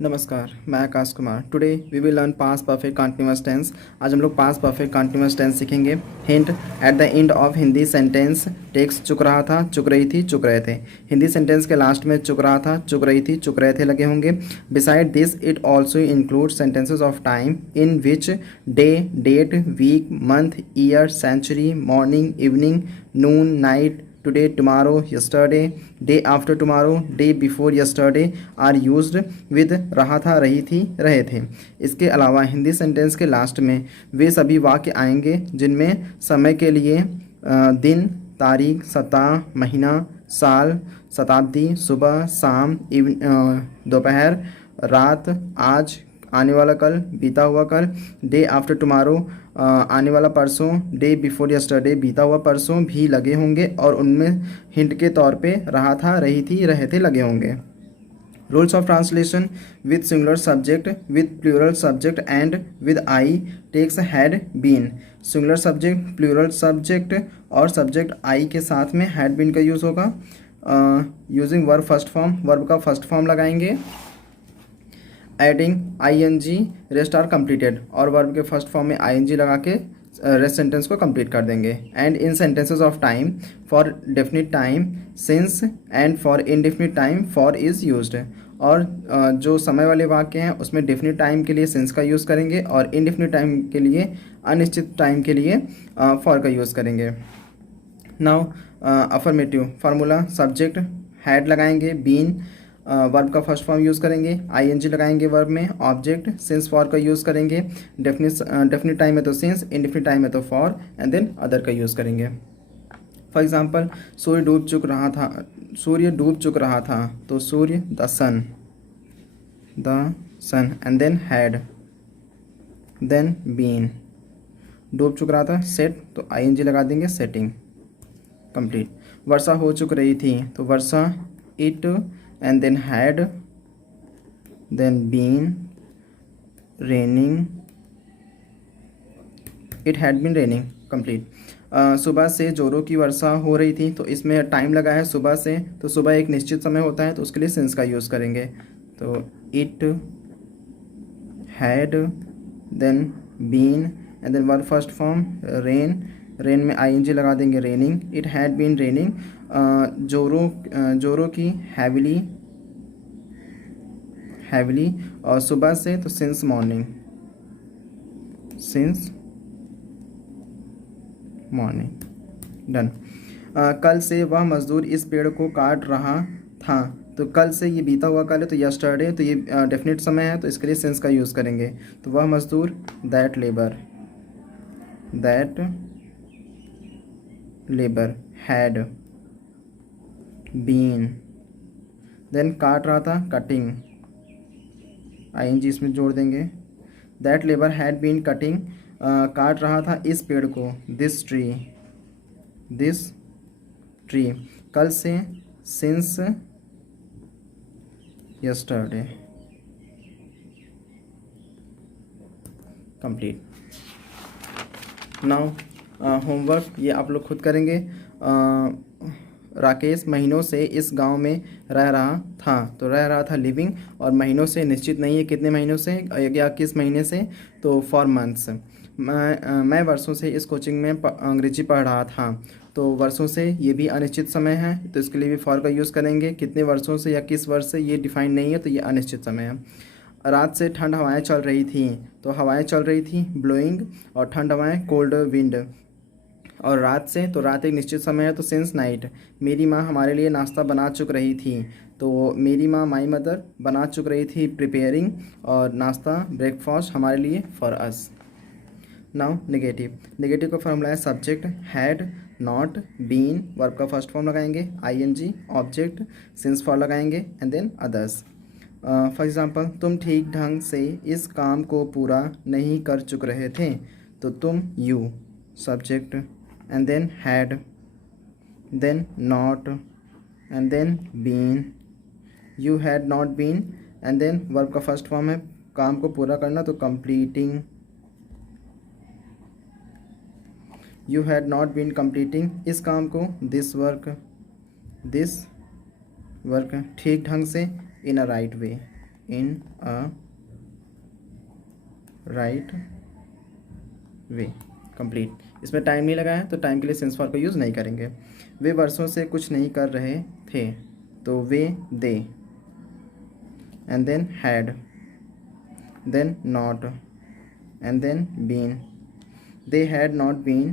नमस्कार, मैं Akash Kumar. Today we will learn past perfect continuous tense. आज हम लोग पास्ट परफेक्ट कंटिन्यूअस टेंस सीखेंगे। Hint, at the end of Hindi sentence text चुक रहा था, चुक रही थी, चुक रहे थे। हिंदी सेंटेंस के लास्ट में चुक रहा था, चुक रही थी, चुक रहे थे लगे होंगे। Beside this it also include sentences of time in which day, date, week, month, year, century, morning, evening, noon, night, today, tomorrow, yesterday, day after tomorrow, day before yesterday are used with रहा था, रही थी, रहे थे। इसके अलावा Hindi sentence के last में वे सभी वाक्य आएंगे जिनमें समय के लिए दिन, तारीख, सप्ताह, महीना, साल, शताब्दी, सुबह, शाम, दोपहर, रात, आज, आने वाला कल, बीता हुआ कल, डे आफ्टर टुमारो, आने वाला परसों, डे बिफोर यस्टरडे, बीता हुआ परसों भी लगे होंगे और उनमें हिंट के तौर पे रहा था, रही थी, रहे थे लगे होंगे। Rules of translation with singular subject, with plural subject and with I takes had been. Singular subject, plural subject और सब्जेक्ट आई के साथ में हैड बीन का यूज़ होगा। Using verb first form, verb का फर्स्ट फॉर्म लगाएंगे। Adding I rest are completed, और verb के फर्स्ट फॉर्म में आई लगा के रेस्ट सेंटेंस को कंप्लीट कर देंगे। And in sentences of time for definite time since and for indefinite time for is used. और जो समय वाले वाक्य हैं उसमें डेफिनिट टाइम के लिए सिंस का यूज़ करेंगे और इनडेफिनिट टाइम के लिए, अनिश्चित टाइम के लिए फॉर का यूज़ करेंगे। Now affirmative formula, subject had लगाएंगे, बीन वर्ब का फर्स्ट फॉर्म यूज़ करेंगे, आईएनजी लगाएंगे वर्ब में, ऑब्जेक्ट सिंस फॉर का यूज़ करेंगे, डेफिनिट टाइम है तो सिंस, इनडेफिनिट टाइम है तो फॉर, एंड देन अदर का यूज़ करेंगे। फॉर एग्जांपल, सूर्य डूब चुक रहा था, सूर्य डूब चुक रहा था, तो सूर्य the sun and then had, then been. डूब चुक रहा था, सेट, तो आईएनजी लगा देंगे, सेटिंग, कंप्लीट। वर्षा हो चुक रही थी, तो वर्षा, it, and then had, then been raining, it had been raining, complete। सुबह से जोरों की वर्षा हो रही थी, तो इसमें टाइम लगा है सुबह से, तो सुबह एक निश्चित समय होता है, तो उसके लिए सिंस का यूज़ करेंगे। तो it had, then been, and then verb first form rain, rain में आईएनजी लगा देंगे, raining. It had been raining, जोरों की, हैविली, और सुबह से तो सिंस मॉर्निंग, डन। कल से वह मजदूर इस पेड़ को काट रहा था, तो कल से ये बीता हुआ कल है, तो यस्टरडे, तो ये डेफिनेट समय है, तो इसके लिए सिंस का यूज़ करेंगे। तो वह मजदूर, that labour had been, then काट रहा था, कटिंग, आईएनजी इसमें जोड़ देंगे। That labour had been cutting, काट रहा था इस पेड़ को, दिस ट्री, कल से, since yesterday, complete. Now homework, ये आप लोग खुद करेंगे। राकेश महीनों से इस गांव में रह रहा था, तो रह रहा था लिविंग, और महीनों से निश्चित नहीं है कितने महीनों से या किस महीने से, तो फॉर मंथ्स। मैं वर्षों से इस कोचिंग में अंग्रेजी पढ़ रहा था, तो वर्षों से ये भी अनिश्चित समय है, तो इसके लिए भी फॉर का यूज़ करेंगे। कितने वर्षों से या किस वर्ष से ये डिफाइन नहीं है, तो ये अनिश्चित समय है। रात से ठंड हवाएं चल रही थी, तो हवाएं चल रही थी, ब्लोइंग, और ठंड हवाएं, कोल्ड विंड। और रात से, तो रात एक निश्चित समय है, तो सिंस नाइट। मेरी माँ हमारे लिए नाश्ता बना चुक रही थी, तो मेरी माँ, माई मदर, बना चुक रही थी, प्रिपेयरिंग, और नाश्ता, ब्रेकफास्ट, हमारे लिए, फॉर अस। नाउ नेगेटिव का फॉर्मूला है subject had, not, been, verb का फर्स्ट फॉर्म लगाएंगे, आईएनजी, ऑब्जेक्ट, सिंस फॉर लगाएंगे, and then others. For example, तुम ठीक ढंग से इस काम को पूरा नहीं कर चुक रहे थे, तो तुम, you, subject, and then had, then not, and then been. You had not been, and then verb का फर्स्ट फॉर्म है काम को पूरा करना, तो completing. You had not been completing इस काम को, दिस वर्क ठीक ढंग से, in a right way. In a right way. Complete. इसमें टाइम नहीं लगा है तो टाइम के लिए सिंस फॉर का यूज़ नहीं करेंगे। वे वर्षों से कुछ नहीं कर रहे थे, तो वे they, and then had, then not, and then been. They had not been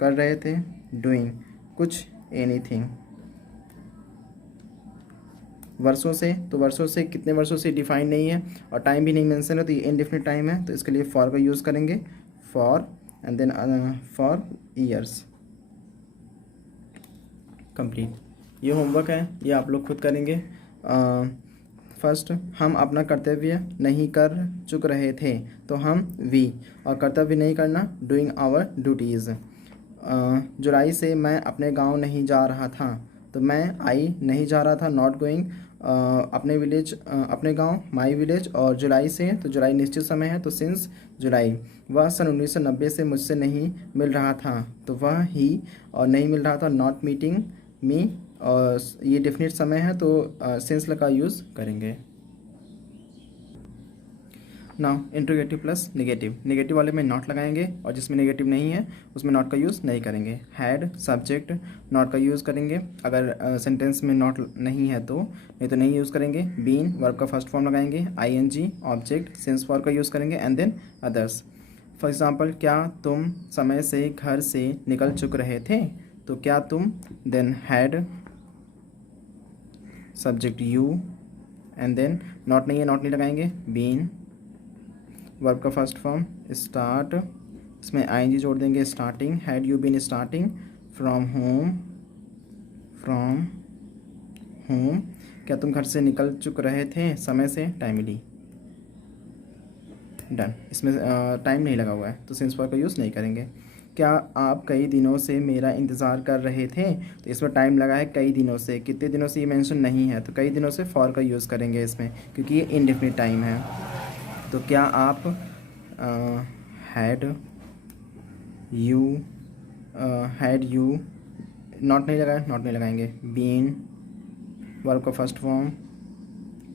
कर रहे थे, डूइंग कुछ, एनीथिंग। वर्षों से, तो वर्षों से कितने वर्षों से डिफाइन नहीं है और टाइम भी नहीं मेंशन है, तो ये इनडेफिनिट टाइम है, तो इसके लिए फॉर का यूज़ करेंगे, for, and then for years. Complete. ये होमवर्क है, ये आप लोग खुद करेंगे। फर्स्ट, हम अपना कर्तव्य नहीं कर चुक रहे थे, तो हम वी, और कर्तव्य नहीं करना, डूइंग आवर ड्यूटीज़। जुलाई से मैं अपने गांव नहीं जा रहा था, तो मैं आई नहीं जा रहा था, नॉट गोइंग, अपने विलेज, अपने गांव, माई विलेज, और जुलाई से, तो जुलाई निश्चित समय है, तो सिंस जुलाई। वह सन 1990 से मुझसे नहीं मिल रहा था, तो वह ही, और नहीं मिल रहा था, नॉट मीटिंग मी, और ये डेफिनेट समय है, तो सिंस का यूज़ करेंगे। Now interrogative plus negative. Negative वाले में नॉट लगाएंगे और जिसमें नेगेटिव नहीं है उसमें नॉट का यूज़ नहीं करेंगे। हैड सब्जेक्ट, नॉट का यूज़ करेंगे अगर सेंटेंस में नॉट नहीं है तो, नहीं तो नहीं यूज़ करेंगे। बीन वर्ब का फर्स्ट फॉर्म लगाएंगे। आईएनजी ऑब्जेक्ट सिंस फॉर का यूज़ करेंगे, and then others. For example, क्या तुम समय से घर से निकल चुक रहे थे, तो क्या तुम, then had subject you, and then not नहीं है, नॉट नहीं लगाएंगे। बीन वर्ब का फर्स्ट फॉर्म स्टार्ट, इसमें आईएनजी जोड़ देंगे, starting. Had you been starting from home, from home, क्या तुम घर से निकल चुक रहे थे समय से, टाइमली। डन। इसमें टाइम नहीं लगा हुआ है तो सिंस फॉर का यूज़ नहीं करेंगे। क्या आप कई दिनों से मेरा इंतज़ार कर रहे थे, तो इसमें टाइम लगा है कई दिनों से, कितने दिनों से ये मेंशन नहीं है, तो कई दिनों से फॉर का यूज़ करेंगे इसमें, क्योंकि ये इनडेफिनिट टाइम है। तो क्या आप had you, had you, not नहीं लगाए, नॉट नहीं लगाएंगे। बीन वर्ब का फर्स्ट फॉर्म,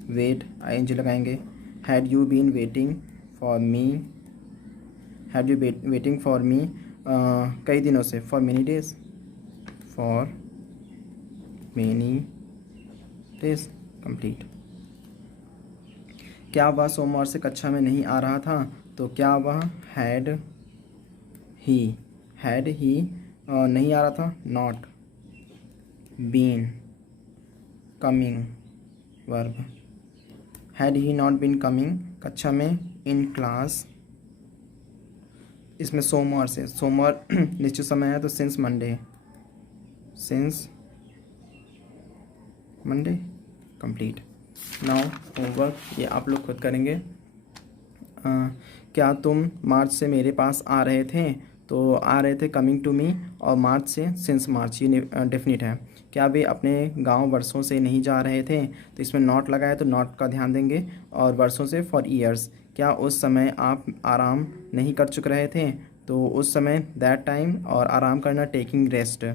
वेट आईएनजी लगाएंगे। Had you been waiting for me, had you waiting for me कई दिनों से, for many days, for many days. Complete. क्या वह सोमवार से कक्षा में नहीं आ रहा था, तो क्या वह हैड ही, हैड ही नहीं आ रहा था, not been coming verb. Had he not been coming कक्षा में, इन क्लास, इसमें सोमवार से, सोमवार निश्चित समय है तो since Monday, since Monday. Complete. Now homework, ये आप लोग खुद करेंगे। क्या तुम मार्च से मेरे पास आ रहे थे, तो आ रहे थे कमिंग टू मी, और मार्च से सिंस मार्च, ये डेफिनिट है। क्या वे अपने गांव वर्षों से नहीं जा रहे थे, तो इसमें नॉट लगा है तो नॉट का ध्यान देंगे, और वर्षों से फॉर ईयर्स। क्या उस समय आप आराम नहीं कर चुक रहे थे, तो उस समय दैट टाइम, और आराम करना taking rest.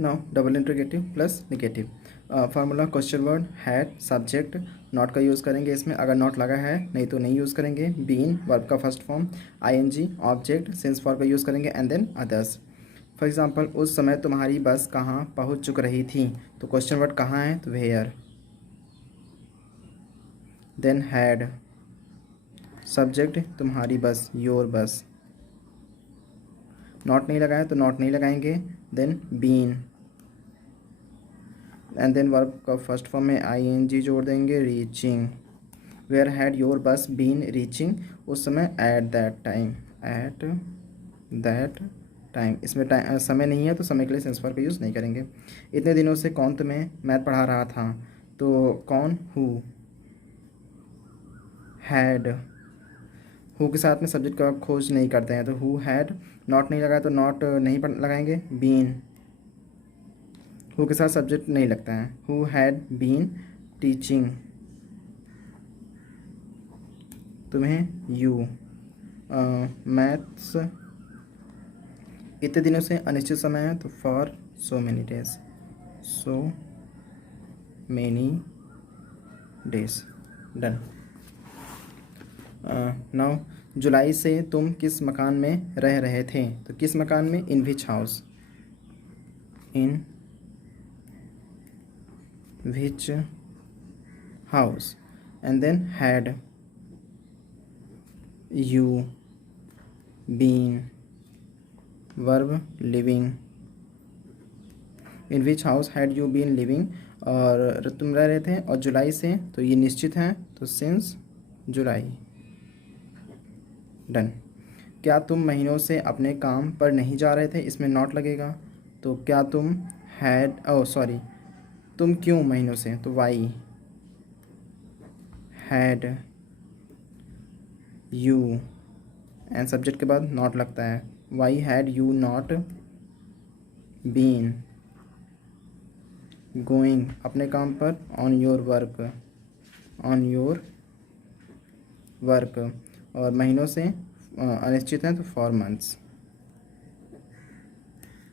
Now double interrogative plus negative. Formula question word had subject, not का यूज़ करेंगे इसमें अगर नॉट लगा है, नहीं तो नहीं यूज़ करेंगे। बीन वर्ब का first form, ING object since for का यूज़ करेंगे, and then others. For example, उस समय तुम्हारी बस कहाँ पहुँच चुक रही थी, तो क्वेश्चन वर्ड कहाँ है, तो वेयर। देन हैड सब्जेक्ट तुम्हारी बस, योर बस। नॉट नहीं लगाया तो नॉट नहीं लगाएंगे। Then been, and then verb का फर्स्ट फॉर्म में आईएनजी जोड़ देंगे, reaching. Where had your bus been reaching, उस समय, at that time, at that time. इसमें समय नहीं है तो समय के लिए सेंस फॉर का यूज़ नहीं करेंगे। इतने दिनों से कौन तुम्हें मैथ पढ़ा रहा था, तो कौन, हु। हैड, हु के साथ में सब्जेक्ट का खोज नहीं करते हैं, तो हु हैड। नॉट नहीं लगाया तो नॉट नहीं लगाएंगे। बीन, हु के साथ सब्जेक्ट नहीं लगता है, हु हैड बीन टीचिंग तुम्हें, यू। मैथ्स इतने दिनों से अनिश्चित समय है तो for so many days, so many days. Done. Now जुलाई से तुम किस मकान में रह रहे थे? तो किस मकान में? In which house. In which house. And then had you been, verb living. In which house had you been living, और तुम रह रहे थे, और जुलाई से, तो ये निश्चित है, तो सिंस जुलाई. डन. क्या तुम महीनों से अपने काम पर नहीं जा रहे थे? इसमें नॉट लगेगा. तो क्या तुम तुम क्यों महीनों से? तो why had you, and subject के बाद नॉट लगता है. Why had you not been going, अपने काम पर, ऑन योर वर्क. और महीनों से अनिश्चित है, तो फॉर मंथ्स.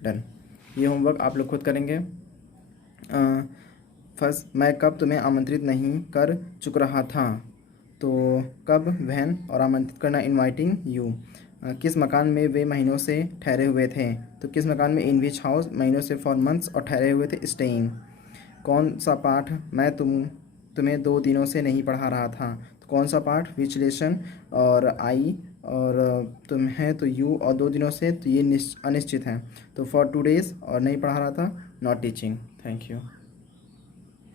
डन. ये होमवर्क आप लोग खुद करेंगे. फर्स्ट, मैं कब तुम्हें आमंत्रित नहीं कर चुक रहा था? तो कब, व्हेन, और आमंत्रित करना इनवाइटिंग यू. किस मकान में वे महीनों से ठहरे हुए थे? तो किस मकान में? इन विच हाउस, महीनों से फॉर मंथ्स, और ठहरे हुए थे स्टेइंग. कौन सा पाठ मैं तुम्हें 2 दिनों से नहीं पढ़ा रहा था? तो कौन सा पाठ? विच लेसन, और आई, और तुम्हें तो यू, और 2 दिनों से, तो ये अनिश्चित है, तो फॉर 2 days, और नहीं पढ़ा रहा था, नॉट टीचिंग. Thank you.